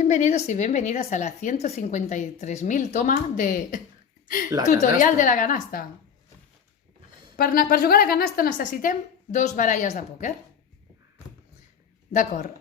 Bienvenidos y bienvenidas a la 153.000 toma de La tutorial canasta. de la canasta. Per jugar a la canasta necessitem 2 baralles de pòquer. D'acord.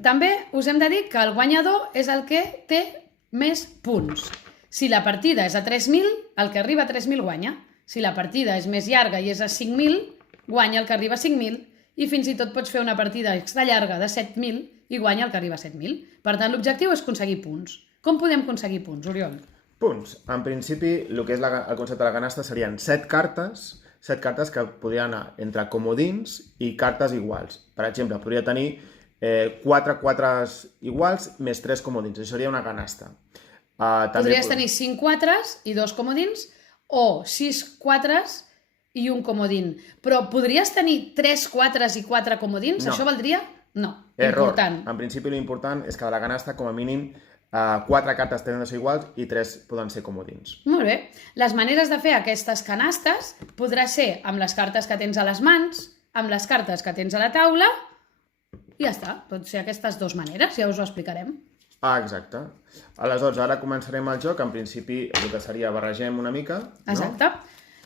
També us hem de dir que el guanyador és el que té més punts. Si la partida és a 3.000, el que arriba a 3.000 guanya. Si la partida és més llarga i és a 5.000, guanya el que arriba a 5.000. I fins i tot pots fer una partida extra llarga de 7.000 i guanya el que arriba a 7.000. Per tant, l'objectiu és aconseguir punts. Com podem aconseguir punts, Oriol? Punts. En principi, el que és el concepte de la canasta serien 7 cartes que podrien anar entre comodins i cartes iguals. Per exemple, podria tenir 4 quatres iguals més 3 comodins. Això seria una canasta. Podries tenir 5 quatres i 2 comodins o 6 quatres i un comodín. Però podries tenir 3 quatres i 4 comodins? No. Això valdria? No. Error. Important. En principi, l'important és que de la canasta, com a mínim, 4 cartes tenen de ser iguals i 3 poden ser comodins. Molt bé. Les maneres de fer aquestes canastes podrà ser amb les cartes que tens a les mans, amb les cartes que tens a la taula, i ja està. Pot ser aquestes 2 maneres, ja us ho explicarem. Exacte. Aleshores, ara començarem el joc. En principi, el que seria barregem una mica. Exacte.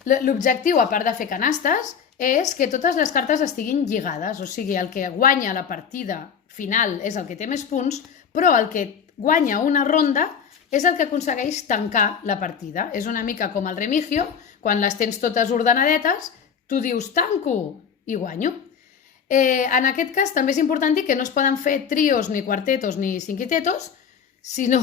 L'objectiu, a part de fer canastes, és que totes les cartes estiguin lligades. O sigui, el que guanya la partida final és el que té més punts, però el que guanya una ronda és el que aconsegueix tancar la partida. És una mica com el Remigio, quan les tens totes ordenadetes, tu dius tanco i guanyo. En aquest cas també és important dir que no es poden fer trios, ni quartetos, ni cinquitetos, sinó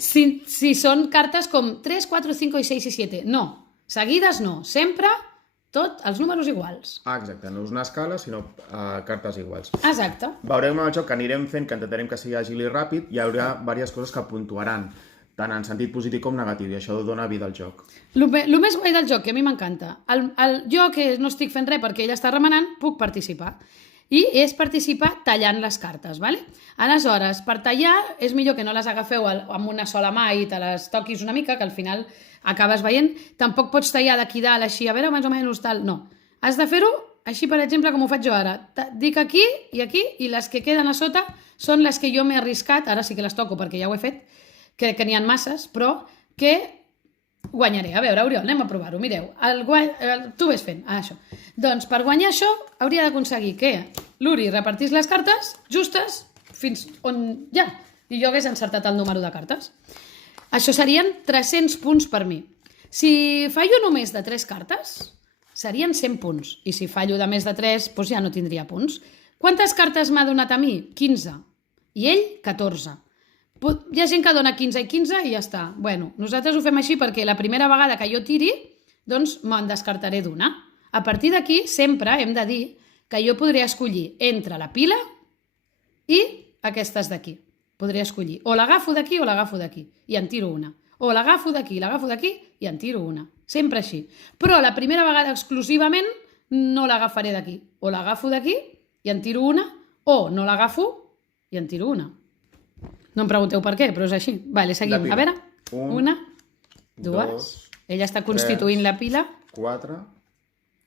si són cartes com 3, 4, 5 i 6 i 7. No, seguides no, sempre tots els números iguals. Exacte, no és una escala, sinó cartes iguals. Exacte. Veurem el joc que anirem fent, que intentarem que sigui àgil i ràpid, i hi haurà diverses coses que puntuaran, tant en sentit positiu com negatiu, i això dona vida al joc. El més guai del joc, que a mi m'encanta, jo que no estic fent res perquè ella està remenant, puc participar. I és participar tallant les cartes, ¿vale? Aleshores, per tallar és millor que no les agafeu amb una sola mà i te les toquis una mica, que al final acabes veient. Tampoc pots tallar d'aquí dalt així, a veure, més o menys tal. No. Has de fer-ho així, per exemple, com ho faig jo ara. Dic aquí, i les que queden a sota són les que jo m'he arriscat, ara sí que les toco perquè ja ho he fet, que n'hi ha masses, però que guanyaré. A veure, Oriol, anem a provar-ho. Mireu, tu ves fent això. Doncs per guanyar això hauria d'aconseguir que l'Uri repartís les cartes justes fins on ja. I jo hagués encertat el número de cartes. Això serien 300 punts per mi. Si fallo només de 3 cartes, serien 100 punts. I si fallo de més de 3, doncs ja no tindria punts. Quantes cartes m'ha donat a mi? 15. I ell, 14. Hi ha gent que dona 15 i 15 i ja està. Bueno, nosaltres ho fem així perquè la primera vegada que jo tiri, doncs me'n descartaré d'una. A partir d'aquí, sempre hem de dir que jo podré escollir entre la pila i aquestes d'aquí. Podré escollir o l'agafo d'aquí o l'agafo d'aquí i en tiro una. O l'agafo d'aquí, l'agafo d'aquí i en tiro una. Sempre així. Però la primera vegada exclusivament no l'agafaré d'aquí. O l'agafo d'aquí i en tiro una, o no l'agafo i en tiro una. No em pregunteu per què, però és així. Vale, seguim. A veure. Una, dues. Ella està constituint la pila. 4.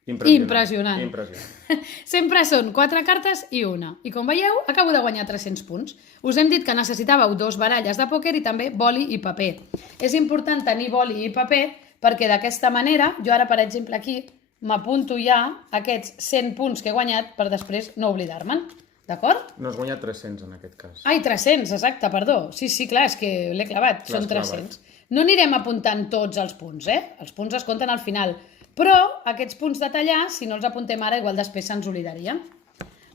Impressionant. Impressionant. Sempre són 4 cartes i una. I com veieu, acabo de guanyar 300 punts. Us hem dit que necessitàveu 2 baralles de pòquer i també boli i paper. És important tenir boli i paper perquè d'aquesta manera, jo ara, per exemple, aquí m'apunto ja aquests 100 punts que he guanyat per després no oblidar-me'n. D'acord? No has guanyat 300 en aquest cas. Ai, 300, exacte, perdó. Sí, clar, és que l'he clavat, són 300. No anirem apuntant tots els punts, Els punts es compten al final. Però aquests punts de tallar, si no els apuntem ara, igual després se'ns oblidarien.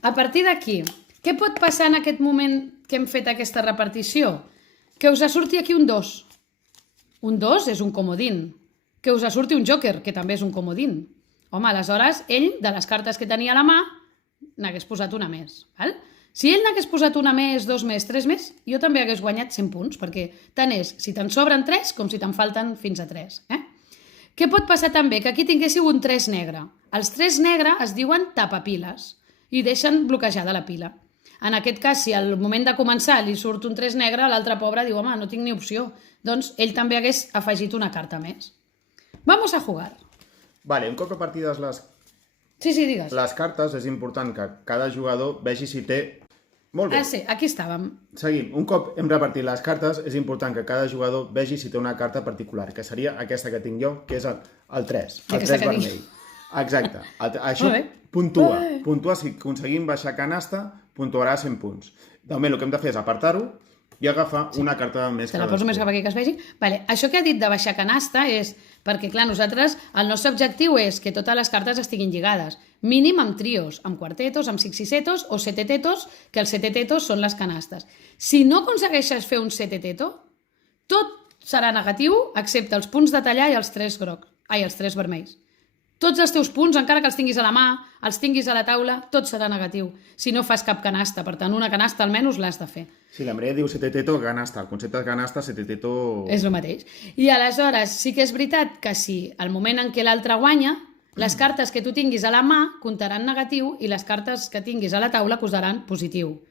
A partir d'aquí, què pot passar en aquest moment que hem fet aquesta repartició? Que us surti aquí un 2. Un 2 és un comodín. Que us surti un jòquer, que també és un comodín. Home, aleshores, ell, de les cartes que tenia a la mà, n'hagués posat una més. Val? Si ell n'hagués posat una més, 2 més, 3 més, jo també hagués guanyat 100 punts, perquè tant és si te'n sobren 3 com si te'n falten fins a 3. Què pot passar també? Que aquí tinguéssiu un 3 negre. Els 3 negre es diuen tapapiles i deixen bloquejada la pila. En aquest cas, si al moment de començar li surt un 3 negre, l'altre pobre diu, home, no tinc ni opció. Doncs ell també hagués afegit una carta més. Vamos a jugar. Vale, un cop repartides Sí, digues. les cartes, és important que cada jugador vegi si té Molt bé. Ah, sí, aquí estàvem. Seguim. Un cop hem repartit les cartes, és important que cada jugador vegi si té una carta particular, que seria aquesta que tinc jo, que és el 3, el Aquesta 3 que vermell. Exacte. Això Molt bé. puntua. Puntua, si aconseguim baixar canasta, puntuarà 100 punts. De moment el que hem de fer és apartar-ho i agafar una carta més Te la poso més cap aquí que es vegi. Vale. Això que ha dit de baixar canasta és perquè, clar, nosaltres, el nostre objectiu és que totes les cartes estiguin lligades. Mínim amb trios, amb quartetos, amb sixisetos o setetetos, que els setetetos són les canastes. Si no aconsegueixes fer un seteteto, tot serà negatiu, excepte els punts de tallar i els tres vermells. Tots els teus punts, encara que els tinguis a la mà, els tinguis a la taula, tot serà negatiu. Si no fas cap canasta, per tant, una canasta almenys l'has de fer. Sí, la Maria diu seteteto, canasta. El concepte de canasta, seteteto... És el mateix. I aleshores, sí que és veritat que si al moment en què l'altre guanya, les cartes que tu tinguis a la mà comptaran negatiu i les cartes que tinguis a la taula costaran positiu.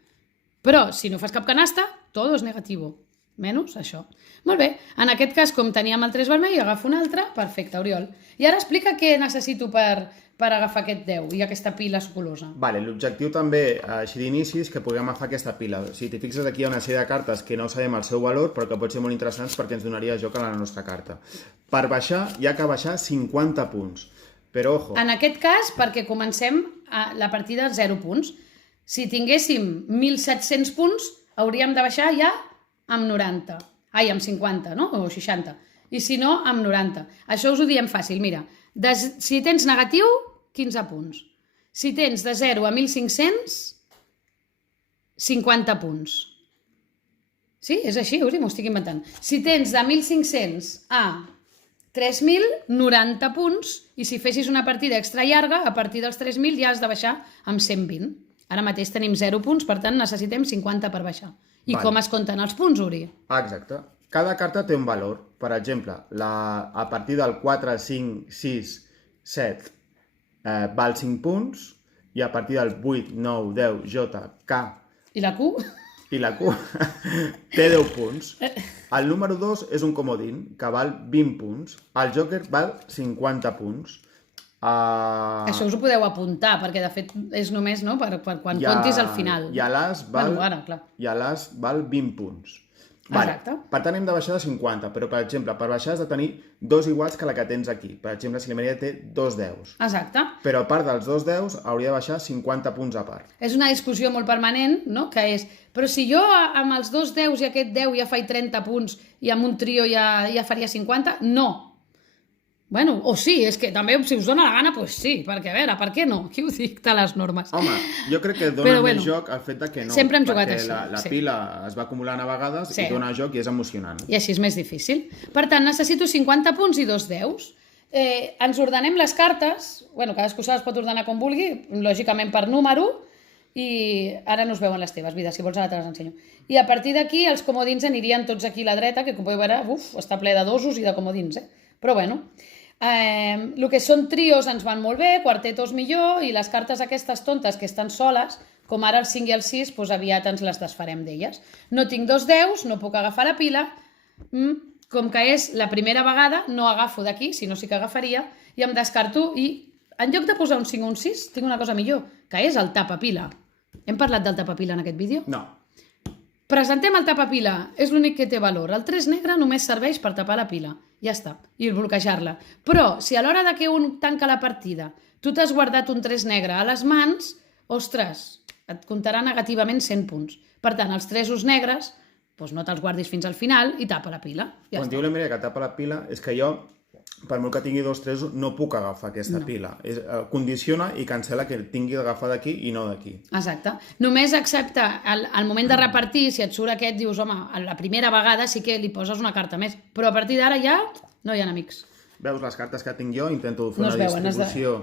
Però, si no fas cap canasta, tot és negatiu. Menys això. Molt bé, en aquest cas, com teníem el 3 vermell, agafo un altre. Perfecte, Oriol. I ara explica què necessito per agafar aquest 10 i aquesta pila sucolosa. Vale, l'objectiu també, així d'inici, és que puguem agafar aquesta pila. Si t'hi fixes, aquí hi ha una sèrie de cartes que no sabem el seu valor, però que pot ser molt interessants perquè ens donaria joc a la nostra carta. Per baixar, hi ha que baixar 50 punts. Però, ojo... En aquest cas, perquè comencem la partida a 0 punts. Si tinguéssim 1.700 punts, hauríem de baixar ja amb 90. Ai, amb 50, no? O 60. I si no, amb 90. Això us ho diem fàcil, mira. Si tens negatiu, 15 punts. Si tens de 0 a 1.500, 50 punts. Sí? És així, m'ho estic inventant. Si tens de 1.500 a 3.000, 90 punts, i si fessis una partida extra llarga, a partir dels 3.000 ja has de baixar amb 120. Ara mateix tenim 0 punts, per tant necessitem 50 per baixar. I com es compten els punts, Uri? Exacte. Cada carta té un valor. Per exemple, a partir del 4, 5, 6, 7 val 5 punts i a partir del 8, 9, 10, J, K... I la Q? I la Q té 10 punts. El número 2 és un comodín, que val 20 punts. El Joker val 50 punts. Això us ho podeu apuntar, perquè de fet és només per quan comptis al final. I l'as val 20 punts. Exacte. Per tant, hem de baixar de 50, però, per exemple, per baixar has de tenir dos iguals que la que tens aquí. Per exemple, si la Maria té dos 10. Exacte. Però a part dels dos 10, hauria de baixar 50 punts a part. És una discussió molt permanent, no? Que és, però si jo amb els dos 10 i aquest 10 ja faig 30 punts i amb un trio ja faria 50, no. Bueno, o sí, és que també si us dona la gana, doncs sí, perquè a veure, per què no? Qui ho dicta les normes? Home, jo crec que dona més joc el fet de que no. Sempre hem jugat així. Perquè la pila es va acumulant a vegades i dona joc i és emocionant. I així és més difícil. Per tant, necessito 50 punts i dos 10. Ens ordenem les cartes, bueno, cadascú se les pot ordenar com vulgui, lògicament per número, i ara no es veuen les teves, Vida, si vols ara te les ensenyo. I a partir d'aquí els comodins anirien tots aquí a la dreta, que com podeu veure, està ple de dosos i de comodins, Però bueno... el que són trios ens van molt bé, quartetos millor, i les cartes aquestes tontes que estan soles, com ara el 5 i el 6, doncs aviat ens les desfarem d'elles. No tinc dos 10, no puc agafar la pila, com que és la primera vegada, no agafo d'aquí, si no sí que agafaria, i em descarto, i en lloc de posar un 5 o un 6, tinc una cosa millor, que és el tapapila. Hem parlat del tapapila en aquest vídeo? No. Presentem el tapapila, és l'únic que té valor. El 3 negre només serveix per tapar la pila. Ja està. I bloquejar-la. Però, si a l'hora que un tanca la partida tu t'has guardat un 3 negre a les mans, ostres, et comptarà negativament 100 punts. Per tant, els 3 negres, doncs no te'ls guardis fins al final i tapa la pila. Ja Quan diu la Maria que tapa la pila, és que jo, per molt que tingui dos 3, no puc agafar aquesta pila. Condiciona i cancela que tingui d'agafar d'aquí i no d'aquí. Exacte. Només excepte al moment de repartir, si et surt aquest, dius, home, la primera vegada sí que li poses una carta més, però a partir d'ara ja no hi ha amics. Veus les cartes que tinc jo? Intento fer una distribució.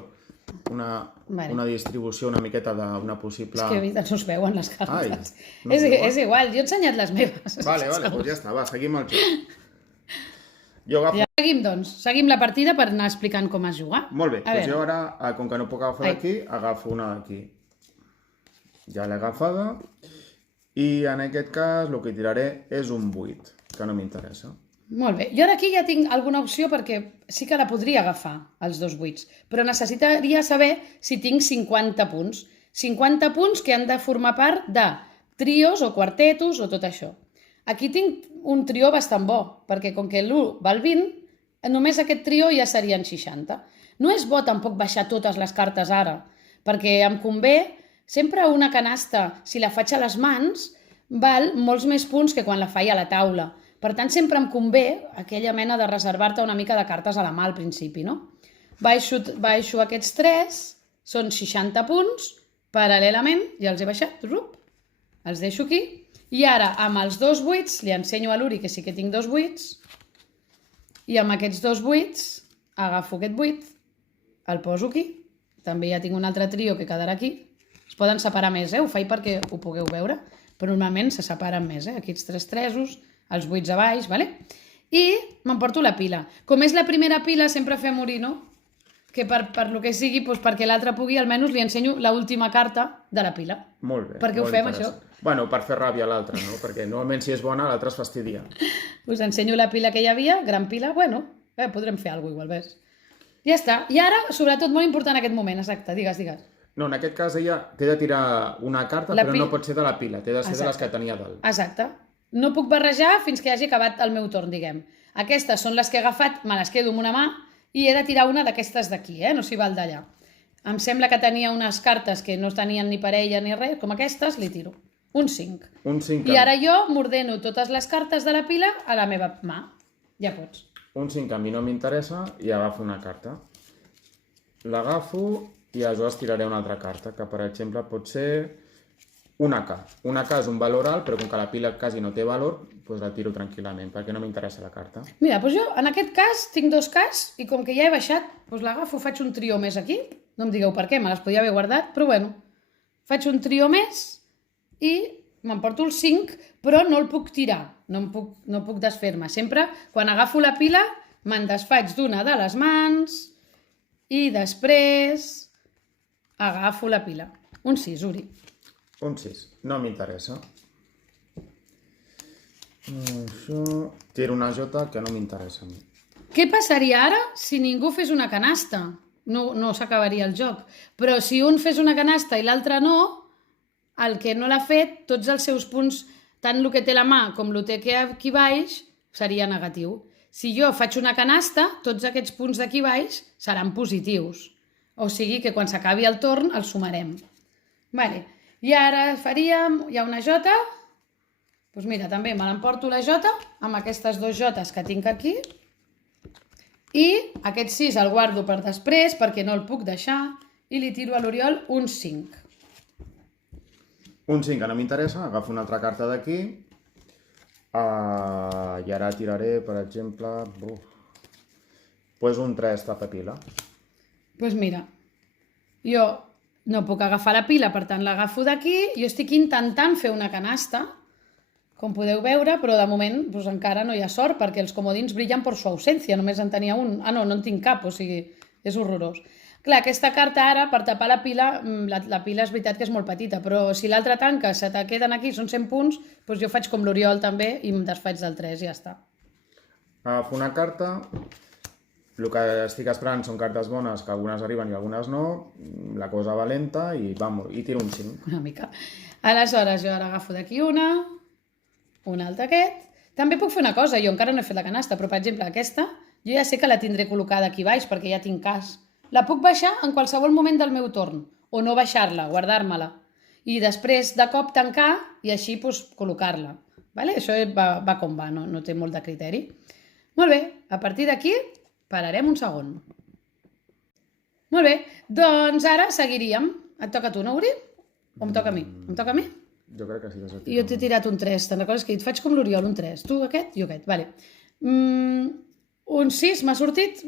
Una distribució una miqueta d'una possible... És que no es veuen les cartes. Ai, és igual, jo he ensenyat les meves. Vale, doncs ja està, va, seguim el joc. Jo agafo... Seguim, doncs. Seguim la partida per anar explicant com es juga. Molt bé, doncs jo ara, com que no puc agafar d'aquí, agafo una d'aquí. Ja l'he agafada. I en aquest cas el que tiraré és un 8, que no m'interessa. Molt bé. Jo ara aquí ja tinc alguna opció perquè sí que la podria agafar, els dos 8s, però necessitaria saber si tinc 50 punts. 50 punts que han de formar part de trios o quartetos o tot això. Aquí tinc un trio bastant bo, perquè com que l'1 val 20, només aquest trio ja serien 60. No és bo tampoc baixar totes les cartes ara, perquè em convé sempre una canasta, si la faig a les mans, val molts més punts que quan la faig a la taula. Per tant, sempre em convé aquella mena de reservar-te una mica de cartes a la mà al principi, no? Baixo aquests 3, són 60 punts, paral·lelament, ja els he baixat, els deixo aquí, i ara amb els 2 buits li ensenyo a l'Uri que sí que tinc 2 buits, i amb aquests 2 buits agafo aquest buit, el poso aquí, també ja tinc un altre trio que quedarà aquí, es poden separar més, ho faig perquè ho pugueu veure, però normalment se separen més, aquí els 3 tresos, els buits a baix, i m'emporto la pila. Com és la primera pila, sempre fem Uri, no? Que per lo que sigui, perquè l'altre pugui, almenys li ensenyo l'última carta de la pila. Molt bé. Per què ho fem, això? Bueno, per fer ràbia a l'altre, no? Perquè normalment si és bona, l'altre es fastidia. Us ensenyo la pila que hi havia, gran pila, podrem fer alguna cosa igual, ves? Ja està. I ara, sobretot, molt important aquest moment, exacte, digues. No, en aquest cas ella té de tirar una carta, però no pot ser de la pila, té de ser de les que tenia dalt. Exacte. No puc barrejar fins que hagi acabat el meu torn, diguem. Aquestes són les que he agafat, me les quedo amb una mà, i he de tirar una d'aquestes d'aquí, no s'hi val d'allà. Em sembla que tenia unes cartes que no tenien ni parella ni res, com aquestes, li tiro. Un 5. Un 5. I ara jo m'ordeno totes les cartes de la pila a la meva mà. Ja pots. Un 5 a mi no m'interessa i agafo una carta. L'agafo i aleshores tiraré una altra carta, que per exemple pot ser una K. Una K és un valor alt, però com que la pila quasi no té valor, doncs la tiro tranquil·lament, perquè no m'interessa la carta. Mira, doncs jo en aquest cas tinc 2 Ks i com que ja he baixat, doncs l'agafo, faig un trio més aquí. No em digueu per què, me les podia haver guardat, però bueno. Faig un trio més i m'emporto el 5, però no el puc tirar, no puc desfer-me. Sempre, quan agafo la pila, me'n desfaig d'una de les mans i després agafo la pila. Un 6, Uri. Un 6. No m'interessa. Això... Tiro una J que no m'interessa a mi. Què passaria ara si ningú fes una canasta? No s'acabaria el joc. Però si un fes una canasta i l'altre no, el que no l'ha fet, tots els seus punts, tant el que té la mà com el que té aquí baix, seria negatiu. Si jo faig una canasta, tots aquests punts d'aquí baix seran positius. O sigui que quan s'acabi el torn els sumarem. Vale. I ara faríem, hi ha una J, doncs mira, també me l'emporto la J, amb aquestes 2 J's que tinc aquí, i aquest 6 el guardo per després, perquè no el puc deixar, i li tiro a l'Oriol un 5. Un 5 que no m'interessa, agafo una altra carta d'aquí, i ara tiraré, per exemple, un 3 tapa pila. Doncs mira, jo no puc agafar la pila, per tant l'agafo d'aquí. Jo estic intentant fer una canasta, com podeu veure, però de moment encara no hi ha sort, perquè els comodins brillen per su ausència, només en tenia un. No en tinc cap, o sigui, és horrorós. Clar, aquesta carta ara, per tapar la pila, la pila és veritat que és molt petita, però si l'altra tanca se te queden aquí, són 100 punts, doncs jo faig com l'Oriol també i em desfaig del 3 i ja està. Agafo una carta. El que estic esperant són cartes bones, que algunes arriben i algunes no, la cosa va lenta i tiro un 5. Una mica. Aleshores, jo ara agafo d'aquí una altra aquest. També puc fer una cosa, jo encara no he fet la canasta, però per exemple aquesta, jo ja sé que la tindré col·locada aquí baix perquè ja tinc cas. La puc baixar en qualsevol moment del meu torn, o no baixar-la, guardar-me-la. I després de cop tancar i així col·locar-la. Això va com va, no té molt de criteri. Molt bé, a partir d'aquí pararem un segon. Molt bé, doncs ara seguiríem. Et toca a tu, no, Uri? O em toca a mi? Em toca a mi? Jo crec que sí. Jo t'he tirat un 3, te'n recordes que et faig com l'Oriol, un 3. Tu aquest, jo aquest, vale. Un 6 m'ha sortit.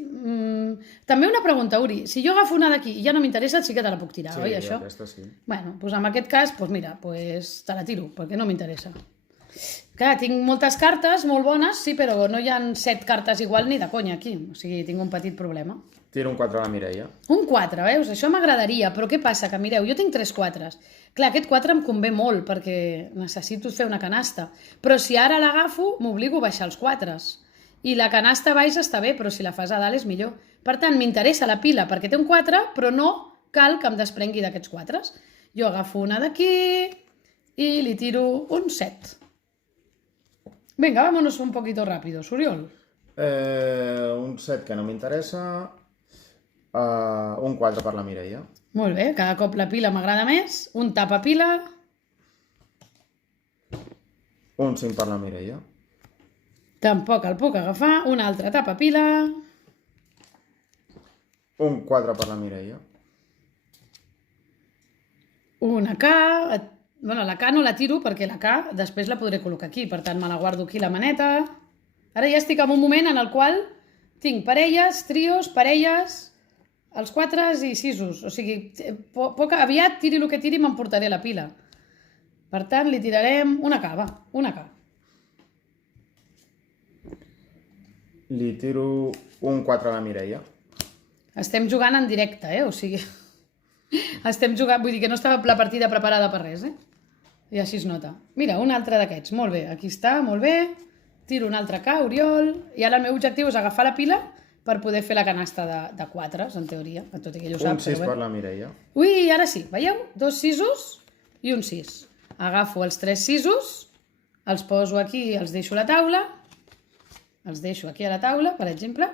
També una pregunta, Uri. Si jo agafo una d'aquí i ja no m'interessa, sí que te la puc tirar, oi, això? Sí, aquesta sí. Bueno, doncs en aquest cas, mira, te la tiro, perquè no m'interessa. Clar, tinc moltes cartes molt bones, sí, però no hi ha 7 cartes igual ni de conya aquí. O sigui, tinc un petit problema. Tiro un 4 a la Mireia. Un 4, veus? Això m'agradaria, però què passa? Que mireu, jo tinc 3 4s. Clar, aquest 4 em convé molt perquè necessito fer una canasta. Però si ara l'agafo, m'obligo a baixar els 4s. I la canasta a baix està bé, però si la fas a dalt és millor. Per tant, m'interessa la pila perquè té un 4, però no cal que em desprengui d'aquests 4s. Jo agafo una d'aquí, i li tiro un 7. Vinga, vámonos un poquito rápido, Oriol. Un 7 que no m'interessa. Un 4 per la Mireia. Molt bé, cada cop la pila m'agrada més. Un tapapila. Un 5 per la Mireia. Tampoc el puc agafar. Un altre tapapila. Un 4 per la Mireia. Una K. Bueno, la K no la tiro perquè la K després la podré col·locar aquí. Per tant, me la guardo aquí la maneta. Ara ja estic en un moment en el qual tinc parelles, trios, parelles, els 4s i 6s. O sigui, aviat, tiri el que tiri, m'emportaré la pila. Per tant, li tirarem una K, va, una K. Li tiro un 4 a la Mireia. Estem jugant en directe, o sigui... Estem jugant, vull dir que no estava la partida preparada per res, I així es nota. Mira, un altre d'aquests, molt bé, aquí està, molt bé. Tiro un altre K, Oriol. I ara el meu objectiu és agafar la pila per poder fer la canasta de 4s, en teoria, tot i que ell ho sap. Un 6 per la Mireia. Ui, ara sí, veieu? 2 6s i un 6. Agafo els 3 6s, els poso aquí, els deixo a la taula. Els deixo aquí a la taula, per exemple.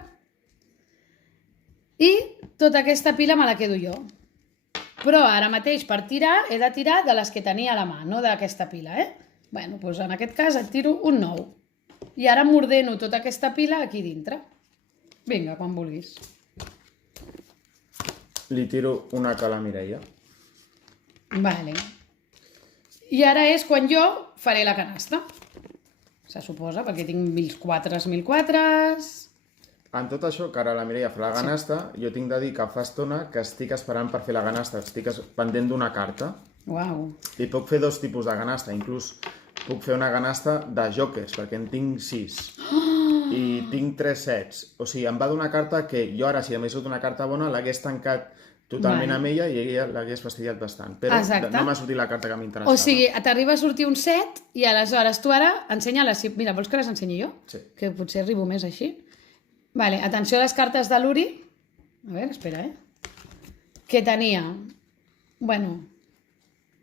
I tota aquesta pila me la quedo jo. Però ara mateix per tirar he de tirar de les que tenia a la mà, no d'aquesta pila, Bueno, doncs en aquest cas et tiro un 9. I ara m'ordeno tota aquesta pila aquí dintre. Vinga, quan vulguis. Li tiro una K a la Mireia. Vale. I ara és quan jo faré la canasta. Se suposa, perquè tinc 1004s, 1004s... En tot això, que ara la Mireia fa la canasta, jo tinc de dir que fa estona que estic esperant per fer la canasta, estic pendent d'una carta. Uau. I puc fer 2 tipus de canasta, inclús puc fer una canasta de jokers, perquè en tinc 6. I tinc 3 sets. O sigui, em va donar carta que jo ara, si hagués una carta bona, l'hagués tancat totalment amb ella i ella l'hagués fastidiat bastant. Però no m'ha sortit la carta que m'interessava. O sigui, t'arriba a sortir un set i aleshores tu ara ensenya-la. Mira, vols que les ensenyi jo? Sí. Que potser arribo més així. Vale, atenció a les cartes de l'Uri. A veure, espera, Que tenia... Bueno...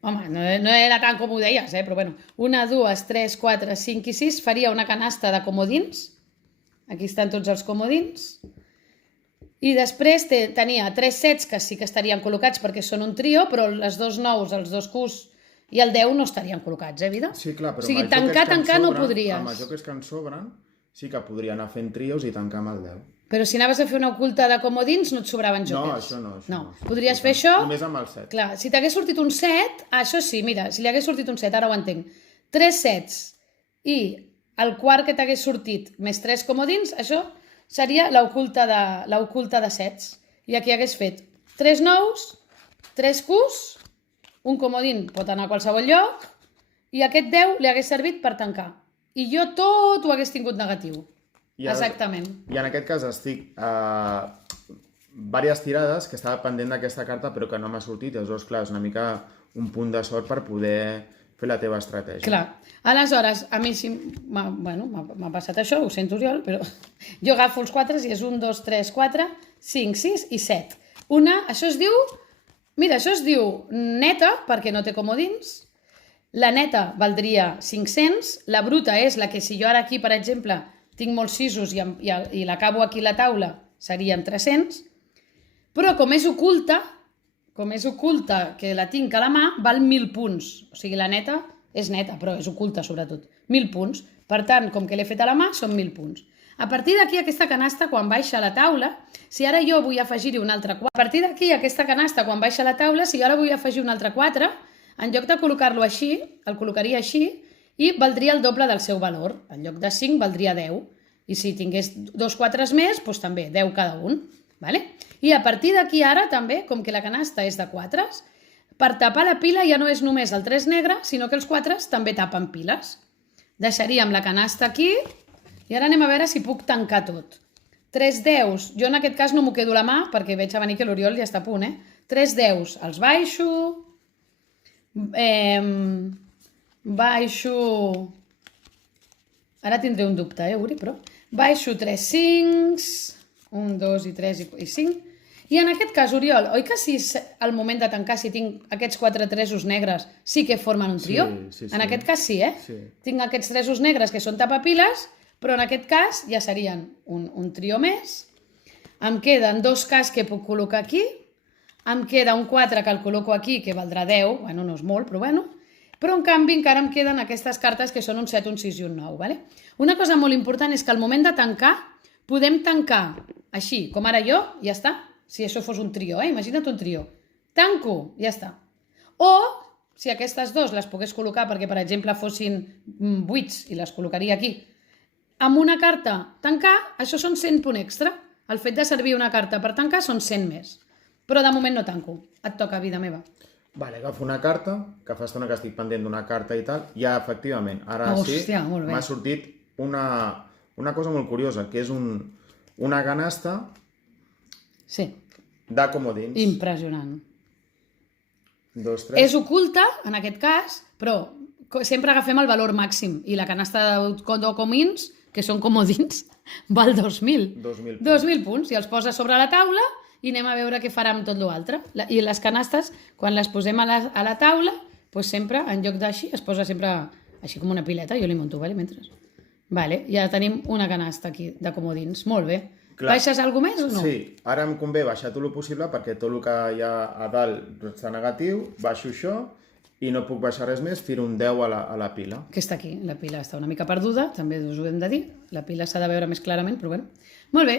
Home, no era tant com ho deies, però bueno. 1, 2, 3, 4, 5 i 6 faria una canasta de comodins. Aquí estan tots els comodins. I després tenia 3 sets que sí que estarien col·locats perquè són un trio, però els 2 nous, els 2 Qs i el 10 no estarien col·locats, vida? Sí, clar, però o sigui, tancar no podries. Amb els jokers que en sobren, sí que podria anar fent trios i tancar amb el 10. Però si anaves a fer una oculta de comodins no et sobraven jokers. No, això no. No, podries fer això... Només amb el 7. Clar, si t'hagués sortit un 7, això sí, mira, si li hagués sortit un 7, ara ho entenc. 3 sets i el quart que t'hagués sortit més 3 comodins, això seria l'oculta de sets. I aquí hagués fet 3 nous, 3 Qs, un comodín pot anar a qualsevol lloc i aquest 10 li hagués servit per tancar. I jo tot ho hagués tingut negatiu. Exactament. I en aquest cas estic diverses tirades que estava pendent d'aquesta carta però que no m'ha sortit. Llavors, clar, és una mica un punt de sort per poder fer la teva estratègia. Clar. Aleshores, a mi sí, m'ha passat això, ho sento, Oriol, però jo agafo els 4 i és 1, 2, 3, 4, 5, 6 i 7. Això es diu... Mira, això es diu neta perquè no té comodins. La neta valdria 500, la bruta és la que si jo ara aquí, per exemple, tinc molts 6s i l'acabo aquí a la taula, serien 300, però com és oculta, que la tinc a la mà, val 1.000 punts. O sigui, la neta és neta, però és oculta sobretot. 1.000 punts. Per tant, com que l'he fet a la mà, són 1.000 punts. A partir d'aquí, aquesta canasta, quan baixa a la taula, si ara jo vull afegir-hi un altre 4, a partir d'aquí, aquesta canasta, quan baixa a la taula, si jo ara vull afegir un altre 4, en lloc de col·locar-lo així, el col·locaria així i valdria el doble del seu valor. En lloc de 5, valdria 10. I si tingués 2 4s més, doncs també 10 cada un. Vale? I a partir d'aquí ara també, com que la canasta és de 4s, per tapar la pila ja no és només el 3 negre, sinó que els 4s també tapen piles. Deixaríem la canasta aquí i ara anem a veure si puc tancar tot. 3 10s, jo en aquest cas no m'ho quedo a la mà perquè veig a venir que l'Oriol ja està a punt, 3 10s els baixo, ara tindré un dubte, Uri, però baixo 3 5s, 1, 2 i 3 i 5, I en aquest cas, Oriol, oi que si al moment de tancar, si tinc aquests 4 tresos negres, sí que formen un trio? Sí. En aquest cas sí, Sí. Tinc aquests tresos negres que són tapapiles, però en aquest cas ja serien un trio més. Em queden 2 cas que puc col·locar aquí. Em queda un 4 que el col·loco aquí, que valdrà 10. Bueno, no és molt, però bueno. Però en canvi encara em queden aquestes cartes que són un 7, un 6 i un 9. Vale? Una cosa molt important és que al moment de tancar, podem tancar així, com ara jo, ja està. Si això fos un trio, imagina't un trio. Tanco, ja està. O, si aquestes dues les pogués col·locar perquè, per exemple, fossin buits i les col·locaria aquí, amb una carta tancar, això són 100 punts extra. El fet de servir una carta per tancar són 100 més. Però de moment no tanco. Et toca, vida meva. Vale, agafo una carta, que fa estona que estic pendent d'una carta i tal, ja, efectivament, ara Hòstia, molt bé. m'ha sortit una cosa molt curiosa, que és una canasta Sí, de comodins. impressionant. 2, 3... És oculta, en aquest cas, però sempre agafem el valor màxim. I la canasta de comins, que són comodins, val 2.000. 2.000 punts. 2.000 punts. I els posa sobre la taula i anem a veure què farà amb tot l'altre. I les canastes, quan les posem a la taula, doncs sempre, en lloc d'així, es posa sempre així com una pileta. Jo li monto, vale, mentre. Vale, ja tenim una canasta aquí de comodins. Molt bé. Clar. Baixes alguna cosa més o no? Sí, ara em convé baixar tot el possible perquè tot el que hi ha a dalt està negatiu, baixo això i no puc baixar res més, tiro un 10 a la pila. Que està aquí, la pila està una mica perduda, també us ho hem de dir, la pila s'ha de veure més clarament, però bueno. Molt bé,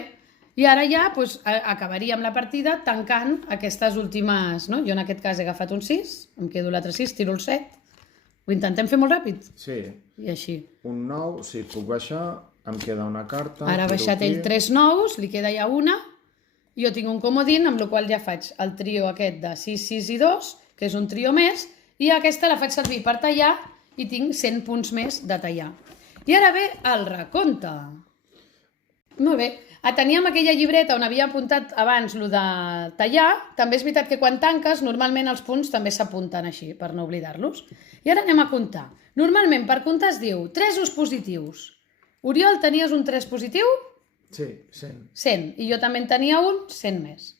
i ara ja doncs, acabaríem la partida tancant aquestes últimes, no? Jo en aquest cas he agafat un 6, em quedo l'altre 6, tiro el 7, ho intentem fer molt ràpid? Sí, I així. un 9, sí, puc baixar, em queda una carta... Ara ha baixat ell 3 nous, li queda ja una, jo tinc un comodín, amb la qual ja faig el trio aquest de 6, 6 i 2, que és un trio més, i aquesta la faig servir per tallar i tinc 100 punts més de tallar. I ara ve el recompte. Molt bé. Teníem aquella llibreta on havia apuntat abans el de tallar. També és veritat que quan tanques, normalment els punts també s'apunten així, per no oblidar-los. I ara anem a comptar. Normalment, per comptar es diu 3 ús positius. Oriol, tenies un 3 positiu? Sí, 100. 100. I jo també en tenia un, 100 més.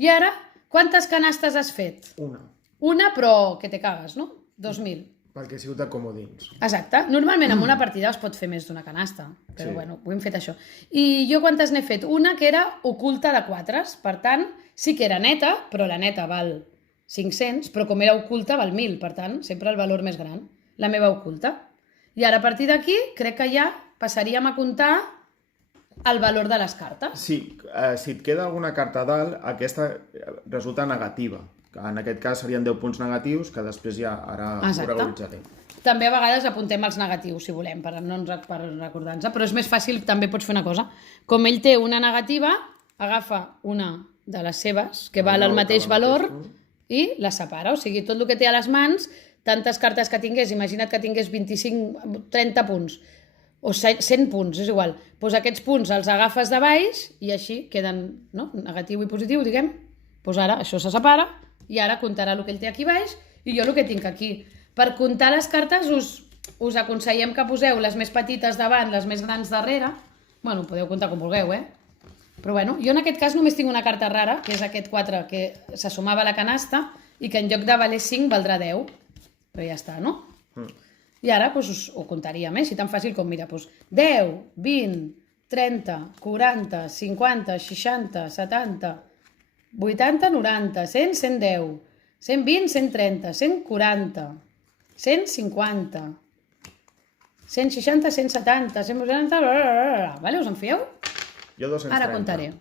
I ara, quantes canastes has fet? Una, Una, però que te cagues, no? 2.000. perquè he sigut de comodins. Exacte. Normalment en una partida es pot fer més d'una canasta, però Sí. bueno, ho hem fet això. I jo quantes n'he fet? Una que era oculta de 4, per tant, sí que era neta, però la neta val 500, però com era oculta val 1.000, per tant, sempre el valor més gran, la meva oculta. I ara a partir d'aquí crec que ja passaríem a comptar el valor de les cartes. Sí, si et queda alguna carta a dalt, aquesta resulta negativa. En aquest cas serien 10 punts negatius, que després ja ara ho Exacte. regularitzaré. També a vegades apuntem els negatius, si volem, per recordar-nos, però és més fàcil, també pots fer una cosa. Com ell té una negativa, agafa una de les seves, que val el mateix valor, i la separa. O sigui, tot el que té a les mans, tantes cartes que tingués, imagina't que tingués 25, 30 punts, o 100 punts, és igual. Doncs aquests punts els agafes de baix i així queden, no? Negatiu i positiu, diguem. Doncs ara això se separa i ara comptarà el que ell té aquí baix i jo el que tinc aquí. Per comptar les cartes us aconsellem que poseu les més petites davant, les més grans darrere. Bueno, podeu comptar com vulgueu, Però bueno, jo en aquest cas només tinc una carta rara, que és aquest 4 que se sumava a la canasta i que en lloc de valer 5 valdrà 10. Però ja està, no? I ara doncs, ho comptaríem, si tan fàcil com, mira, doncs 10, 20, 30, 40, 50, 60, 70, 80, 90, 100, 110, 120, 130, 140, 150, 160, 170, 180, vale? Us en fieu? Jo 230. Ara comptaré.